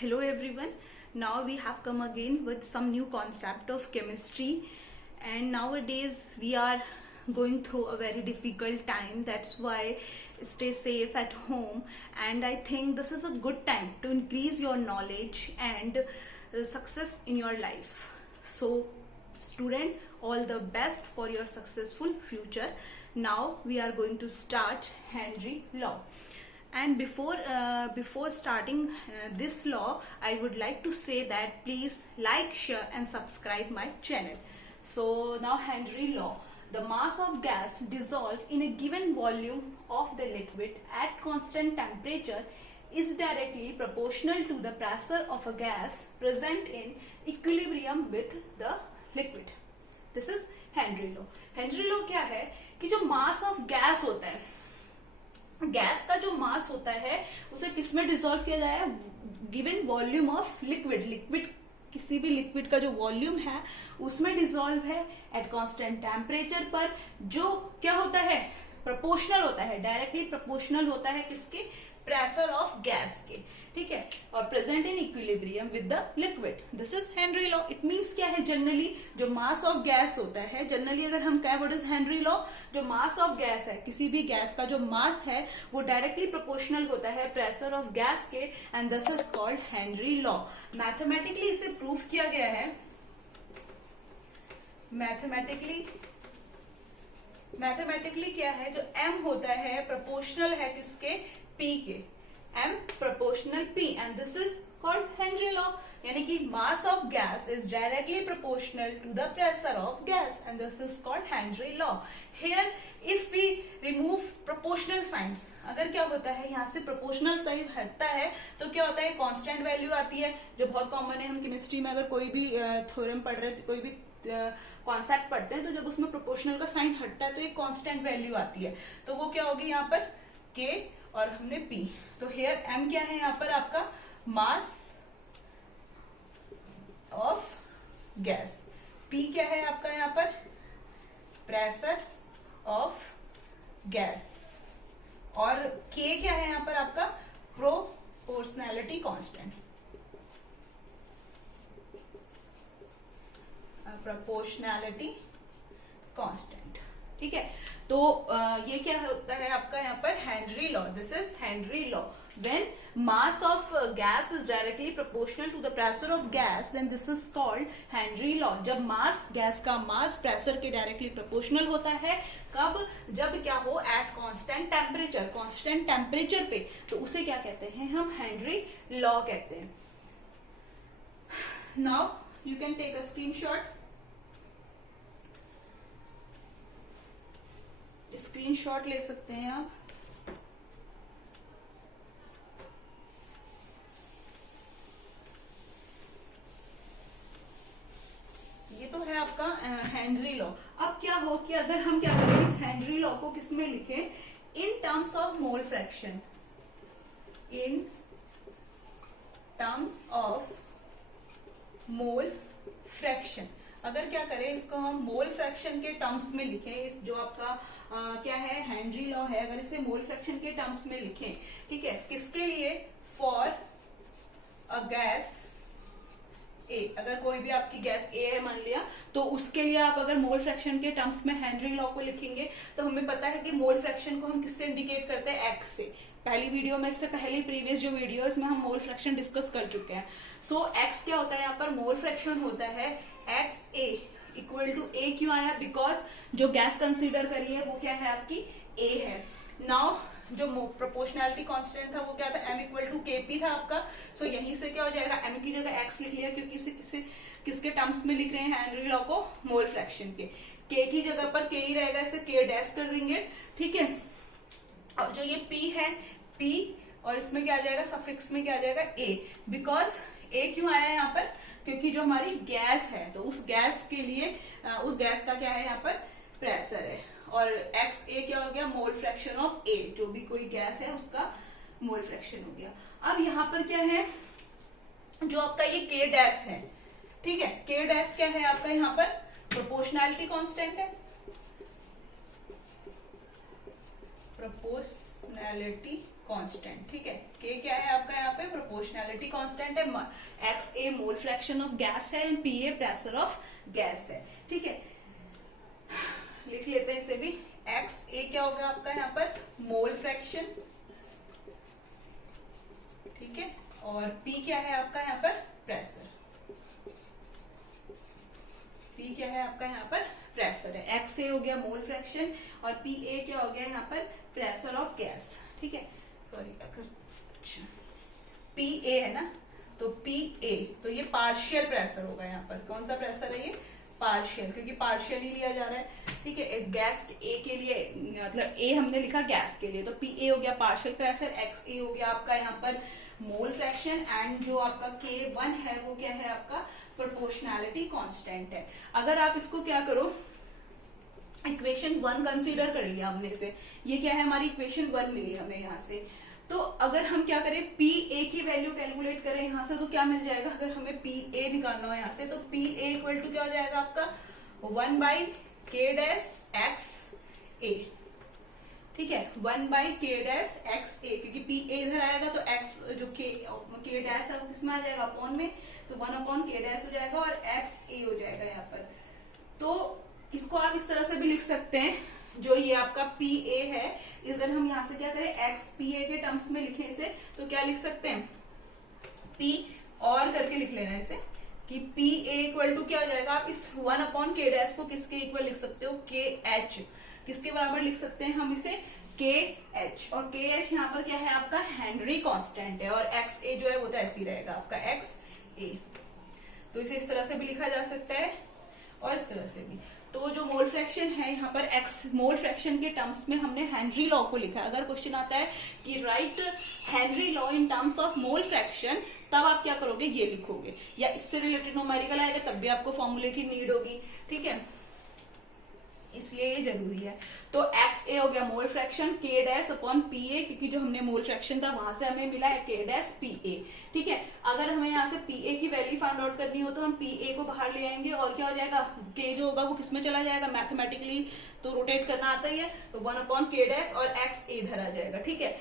Hello everyone. Now we have come again with some new concept of chemistry, and nowadays we are going through a very difficult time. That's why stay safe at home, and I think this is a good time to increase your knowledge and success in your life. So student, all the best for your successful future. Now we are going to start Henry Law. And before starting this law, I would like to say that please like, share and subscribe my channel. So now Henry law: the mass of gas dissolved in a given volume of the liquid at constant temperature is directly proportional to the pressure of a gas present in equilibrium with the liquid. This is Henry law. Henry law क्या है कि जो mass of gas होता है, gas का जो मास होता है उसे किसमें डिसॉल्व किया जाए? Given volume of liquid. Liquid, किसी भी लिक्विड का जो वॉल्यूम है उसमें डिसॉल्व है एट कांस्टेंट टेम्परेचर पर, जो क्या होता है? प्रोपोर्शनल होता है, डायरेक्टली प्रोपोर्शनल होता है किसके? प्रेशर ऑफ गैस के. ठीक है, और present in equilibrium with the liquid. This is Henry law. It means क्या है? जनरली जो मास ऑफ गैस होता है, जनरली अगर हम कहें व्हाट इज हेनरी लॉ, जो मास ऑफ गैस है, किसी भी गैस का जो मास है वो डायरेक्टली प्रोपोर्शनल होता है प्रेशर ऑफ गैस के, and this is called Henry law. Mathematically इसे प्रूव किया गया है. मैथमेटिकली क्या है? जो m होता है प्रोपोर्शनल है किसके? p के. m proportional p, and this is called Henry law. यानी कि mass of gas is directly proportional to the pressure of gas, and this is called Henry law. Here if we remove proportional sign, अगर क्या होता है यहाँ से proportional sign हटता है तो क्या होता है? कांस्टेंट वैल्यू आती है, जो बहुत कॉमन है. हम केमिस्ट्री में अगर कोई भी थ्योरम पढ़ रहे, कोई भी कॉन्सेप्ट पढ़ते हैं, तो जब उसमें प्रोपोर्शनल का साइन हटता है तो एक कांस्टेंट वैल्यू आती है. तो वो क्या होगी यहाँ पर? k और हमने p. तो हेयर m क्या है यहाँ पर? आपका मास ऑफ गैस. p क्या है आपका यहाँ पर? Pressure of gas. और k क्या है यहाँ पर आपका? Proportionality constant. Proportionality constant. ठीक है, तो ये क्या होता है आपका यहाँ पर? Henry law. This is Henry law. When mass of gas is directly proportional to the pressure of gas, then this is called Henry law. जब मास, गैस का मास प्रेशर के डायरेक्टली प्रोपोर्शनल होता है, कब? जब क्या हो? At constant temperature. Constant temperature पे, तो उसे क्या कहते हैं हम? हेनरी लॉ कहते हैं. Now you can take a screenshot. Screenshot ले सकते हैं आप. ये तो है आपका हेनरी लॉ. अब क्या हो कि अगर हम क्या करें, इस हेनरी लॉ को किस में लिखें? In terms of mole fraction. In terms of mole fraction. अगर क्या करें, इसको हम मोल फ्रैक्शन के टर्म्स में लिखें. इस जो आपका क्या है? हेनरी लॉ है. अगर इसे मोल फ्रैक्शन के टर्म्स में लिखें, ठीक है, किसके लिए? फॉर अ गैस ए. अगर कोई भी आपकी गैस ए है मान लिया, तो उसके लिए आप अगर मोल फ्रैक्शन के टर्म्स में हेनरी लॉ को लिखेंगे, तो हमें पता है कि मोल फ्रैक्शन को हम किससे इंडिकेट करते हैं? एक्स से. पहली वीडियो में, इससे पहले प्रीवियस जो वीडियो है उसमें हम मोल फ्रैक्शन डिस्कस कर चुके हैं. सो एक्स क्या होता है यहाँ पर? मोल फ्रैक्शन होता है एक्स ए. इक्वल टू ए क्यों आया? बिकॉज जो गैस कंसीडर करी है वो क्या है? आपकी ए है. नाउ जो प्रोपोर्शनैलिटी कांस्टेंट था वो क्या था? m इक्वल टू के पी था आपका. सो यहीं से क्या हो जाएगा? m की जगह x लिख लिया, क्योंकि उसे किसके टर्म्स में लिख रहे हैं? हेनरी लॉ को मोल फ्रैक्शन के. k की जगह पर k ही रहेगा, इसे k डैश कर देंगे. ठीक है, और जो ये p है, p, और इसमें क्या आ जाएगा? सफिक्स में क्या आ जाएगा? a. बिकॉज a क्यों आया है यहाँ पर? क्योंकि जो हमारी गैस है, तो उस गैस के लिए उस गैस का क्या है यहाँ पर? प्रेशर है. और एक्स ए क्या हो गया? मोल फ्रैक्शन ऑफ ए. जो भी कोई गैस है उसका मोल फ्रैक्शन हो गया. अब यहाँ पर क्या है? जो आपका ये के डैश है, ठीक है, के डैश क्या है आपका यहाँ पर? प्रोपोर्शनैलिटी कांस्टेंट है. Proportionality constant. ठीक है, के क्या है आपका यहाँ पे? प्रोपोर्शनैलिटी कांस्टेंट है, X A mole fraction of gas है and P A pressure of gas है। ठीक है, लिख लेते हैं इसे भी। एक्स ए क्या होगा आपका यहाँ पर मोल फ्रैक्शन, ठीक है, और पी क्या है आपका यहाँ पर प्रेशर, पी क्या है आपका यहाँ पर प्रेशर है। एक्स ए हो गया मोल फ्रैक्शन और पी ए क्या हो गया यहाँ पर प्रेशर ऑफ गैस। ठीक है, सॉरी अच्छा पी ए है ना, तो पी ए तो ये पार्शियल प्रेशर होगा यहाँ पर। कौन सा प्रेशर है ये पार्शियल, क्योंकि पार्शियल ही लिया जा रहा है। ठीक है, एक गैस ए के लिए मतलब ए हमने लिखा गैस के लिए, तो पी ए हो गया पार्शियल प्रेशर, एक्स ए हो गया आपका यहाँ पर मोल फ्रैक्शन एंड जो आपका K1 है वो क्या है आपका प्रोपोर्शनैलिटी कांस्टेंट है। अगर आप इसको क्या करो इक्वेशन 1 कंसीडर कर लिया हमने से, ये क्या है हमारी इक्वेशन 1 मिली हमें यहाँ से। तो अगर हम क्या करें पी ए की वैल्यू कैलकुलेट करें यहाँ से तो क्या मिल जाएगा, अगर हमें पी ए निकालना हो यहाँ से तो पी ए इक्वल टू क्या हो जाएगा आपका 1/k डैश एक्स ए। ठीक है, 1/k डैश एक्स ए, क्योंकि पी ए इधर आएगा तो एक्स जो के डैश है वो किसमें आ जाएगा अपॉन में, तो 1/k डैश हो जाएगा और एक्स ए हो जाएगा यहाँ पर। तो इसको आप इस तरह से भी लिख सकते हैं, जो ये आपका पी ए है, अगर हम यहाँ से क्या करें एक्स पी ए के टर्म्स में लिखें इसे तो क्या लिख सकते हैं पी और करके लिख लेना इसे कि पी ए इक्वल टू क्या हो जाएगा, आप इस 1/k डैश को किसके इक्वल लिख सकते हो के एच, किसके बराबर लिख सकते हैं हम इसे के एच, और के एच यहाँ पर क्या है आपका हेनरी कांस्टेंट है और एक्स ए जो है वो तो ऐसे ही रहेगा आपका एक्स ए। तो इसे इस तरह से भी लिखा जा सकता है और इस तरह से भी। तो जो मोल फ्रैक्शन है यहाँ पर एक्स मोल फ्रैक्शन के टर्म्स में हमने हेनरी लॉ को लिखा है। अगर क्वेश्चन आता है कि right Henry law in terms of mole fraction, तब आप क्या करोगे ये लिखोगे, या इससे रिलेटेड न्यूमेरिकल आएगा तब भी आपको फॉर्मूले की नीड होगी। ठीक है, इसलिए ये जरूरी है। तो एक्स ए हो गया मोल फ्रैक्शन के डैश अपॉन पी ए, क्योंकि जो हमने मोल फ्रैक्शन था वहां से हमें मिला है के डैश पी ए। ठीक है, अगर हमें यहाँ से पी ए की वैल्यू फाइंड आउट करनी हो तो हम पी ए को बाहर ले आएंगे और क्या हो जाएगा के जो होगा वो किसमें चला जाएगा, मैथमेटिकली तो रोटेट करना आता ही है, तो 1/k डैश और एक्स ए इधर आ जाएगा। ठीक है,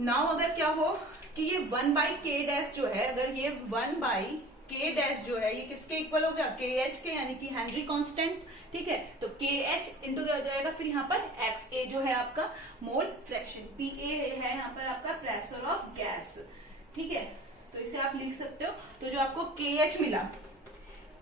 नाउ अगर क्या हो कि ये 1/k डैश जो है, अगर ये 1/k डैश जो है ये किसके इक्वल हो गया के एच के, यानी कि हेनरी कांस्टेंट। ठीक है, तो के एच इंटू क्या हो जाएगा फिर यहाँ पर एक्स ए जो है आपका मोल फ्रैक्शन, पी ए है यहाँ पर आपका प्रेशर ऑफ गैस। ठीक है, तो इसे आप लिख सकते हो। तो जो आपको के एच मिला,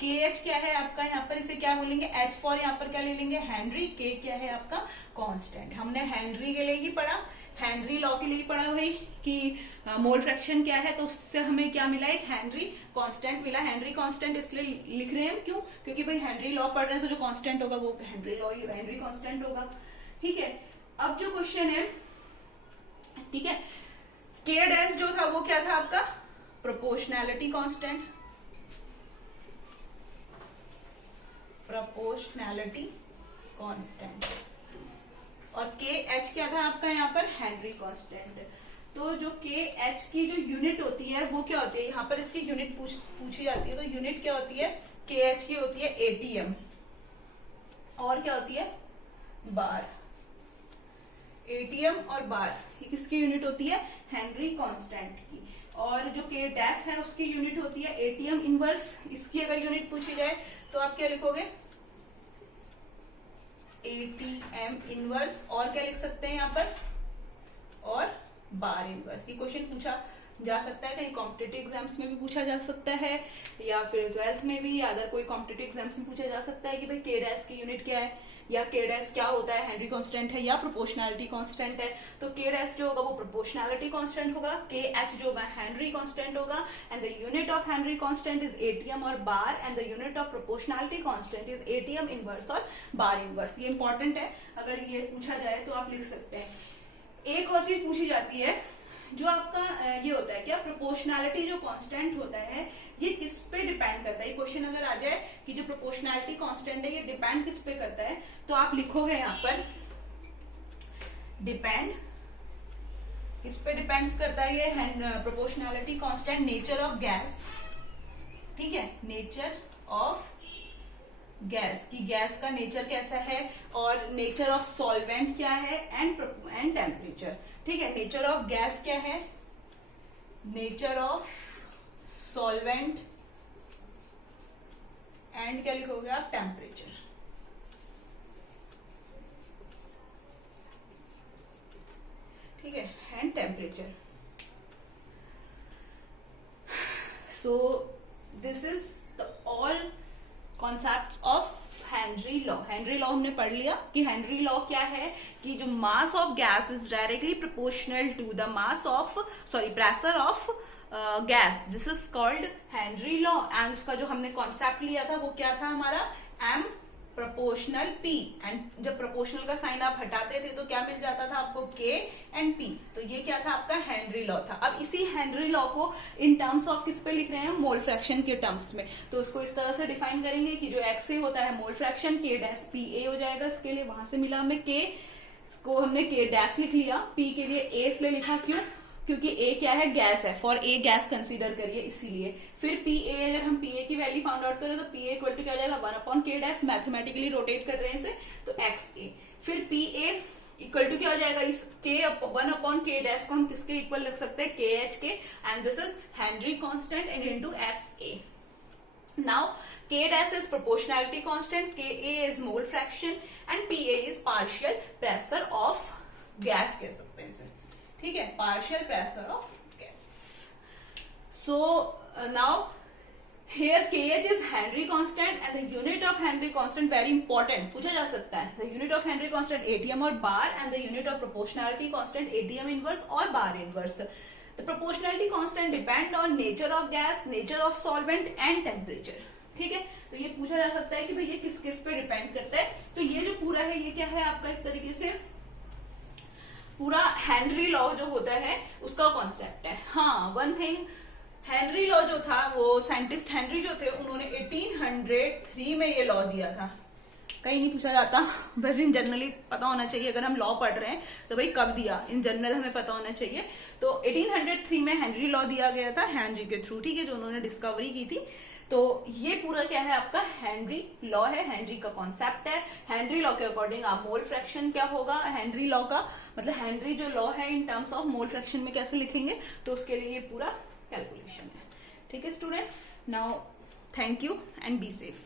के एच क्या है आपका यहाँ पर, इसे क्या बोलेंगे एच फॉर यहाँ पर क्या ले लेंगे हेनरी, के क्या है आपका कांस्टेंट। हमने हेनरी के लिए ही पढ़ा, हेनरी लॉ के लिए पढ़ा भाई कि मोल फ्रैक्शन क्या है, तो उससे हमें क्या मिला एक हेनरी कांस्टेंट मिला। हेनरी कांस्टेंट इसलिए लिख रहे हैं क्यों, क्योंकि भाई हेनरी लॉ पढ़ रहे हैं तो जो कांस्टेंट होगा वो हेनरी लॉ हेनरी कांस्टेंट होगा। ठीक है, अब जो क्वेश्चन है, ठीक है, के डैश जो था वो क्या था आपका प्रोपोर्शनैलिटी कांस्टेंट, प्रोपोर्शनैलिटी कांस्टेंट, और के एच क्या था आपका यहाँ पर हेनरी कांस्टेंट। तो जो के एच की जो यूनिट होती है वो क्या होती है, यहाँ पर इसकी यूनिट पूछी जाती है, तो यूनिट क्या होती है के एच की होती है एटीएम, और क्या होती है बार। एटीएम और बार ये किसकी यूनिट होती है हेनरी कांस्टेंट की, और जो के डैश है उसकी यूनिट होती है एटीएम इनवर्स। इसकी अगर यूनिट पूछी जाए तो आप क्या लिखोगे एटीएम इनवर्स, और क्या लिख सकते हैं यहाँ पर और बार इनवर्स। ये क्वेश्चन पूछा जा सकता है, कहीं कॉम्पिटिटिव एग्जाम्स में भी पूछा जा सकता है, या फिर 12th में भी, या अदर कोई कॉम्पिटिटिव एग्जाम्स में पूछा जा सकता है कि भाई के डैश की यूनिट क्या है, या के डैश क्या होता है हेनरी कांस्टेंट है या प्रोपोर्शनैलिटी कांस्टेंट है। तो के डैश जो होगा वो प्रोपोर्शनैलिटी कांस्टेंट होगा, के एच जो होगा हेनरी कांस्टेंट होगा, and the unit of Henry constant is atm और bar, and the unit of proportionality constant is atm inverse और बार इनवर्स। ये इंपॉर्टेंट है, अगर ये पूछा जाए तो आप लिख सकते हैं। एक और चीज पूछी जाती है, जो आपका ये होता है क्या प्रोपोर्शनैलिटी जो कांस्टेंट होता है ये किस पे डिपेंड करता है। ये क्वेश्चन अगर आ जाए कि जो प्रोपोर्शनैलिटी कांस्टेंट है ये डिपेंड किस पे करता है, तो आप लिखोगे यहाँ पर डिपेंड किस पे डिपेंड्स करता है ये proportionality constant nature of gas. ठीक है, नेचर ऑफ गैस की गैस का नेचर कैसा है, और नेचर ऑफ सॉल्वेंट क्या है, एंड टेम्परेचर। ठीक है, नेचर ऑफ गैस क्या है, नेचर ऑफ सॉल्वेंट एंड क्या लिखोगे आप, टेम्परेचर। ठीक है, and temperature. So this is the all concepts of Henry law. Henry law हमने पढ़ लिया कि हेनरी लॉ क्या है, कि जो mass of gas is directly proportional to the mass of pressure of gas, this is called Henry law. And उसका जो हमने कॉन्सेप्ट लिया था वो क्या था हमारा, एम प्रोपोर्शनल पी। एंड जब प्रोपोर्शनल का साइन आप हटाते थे तो क्या मिल जाता था आपको, के एंड पी। तो ये क्या था आपका हेनरी लॉ था। अब इसी हेनरी लॉ को इन टर्म्स ऑफ किस पे लिख रहे हैं, मोल फ्रैक्शन के टर्म्स में। तो इसको इस तरह से डिफाइन करेंगे कि जो एक्स ए होता है मोल फ्रैक्शन, के डैश पी ए हो जाएगा। इसके लिए वहां से मिला हमें के, इसको हमने के डैश लिख लिया। पी के लिए ए इसलिए लिखा, क्यों, क्योंकि ए क्या है, गैस है, फॉर ए गैस कंसीडर करिए इसीलिए। फिर पी ए, अगर हम पी ए की वैल्यू फाउंड आउट करें तो पी ए इक्वल टू क्या हो जाएगा, 1/k डैश, मैथमेटिकली रोटेट कर रहे हैं इसे, तो एक्स ए। फिर पी ए इक्वल टू क्या हो जाएगा, इस के 1/k डैश को हम किसके इक्वल रख सकते हैं, के एच के, and this is Henry constant and into x A. Now K dash is proportionality constant, Ka is mole fraction and Pa is partial pressure of gas कह सकते हैं इसे। ठीक है, partial pressure of gas. So now here Kh is Henry constant and the unit of Henry constant very important, पूछा जा सकता है। The unit of Henry constant ATM और bar and the unit of proportionality constant ATM inverse और bar inverse. The proportionality constant depend on nature of gas, nature of solvent and temperature. ठीक है, तो ये पूछा जा सकता है कि भाई ये किस किस पे डिपेंड करता है। तो ये जो पूरा है ये क्या है आपका, एक तरीके से पूरा हेनरी लॉ जो होता है उसका कॉन्सेप्ट है। हाँ, वन थिंग, हेनरी लॉ जो था वो साइंटिस्ट हेनरी जो थे उन्होंने 1803 में ये लॉ दिया था। कहीं नहीं पूछा जाता, बस इन जनरली पता होना चाहिए। अगर हम लॉ पढ़ रहे हैं तो भाई कब दिया, इन जनरल हमें पता होना चाहिए। तो 1803 में हेनरी लॉ दिया गया था, हेनरी के थ्रू, ठीक है, जो उन्होंने डिस्कवरी की थी। तो ये पूरा क्या है आपका, हेनरी लॉ है, हेनरी का कॉन्सेप्ट है। हेनरी लॉ के अकॉर्डिंग आप मोल फ्रैक्शन क्या होगा, हेनरी लॉ का मतलब हेनरी जो लॉ है in terms of mole fraction में कैसे लिखेंगे, तो उसके लिए ये पूरा कैलकुलेशन है। ठीक है student, now thank you and be safe.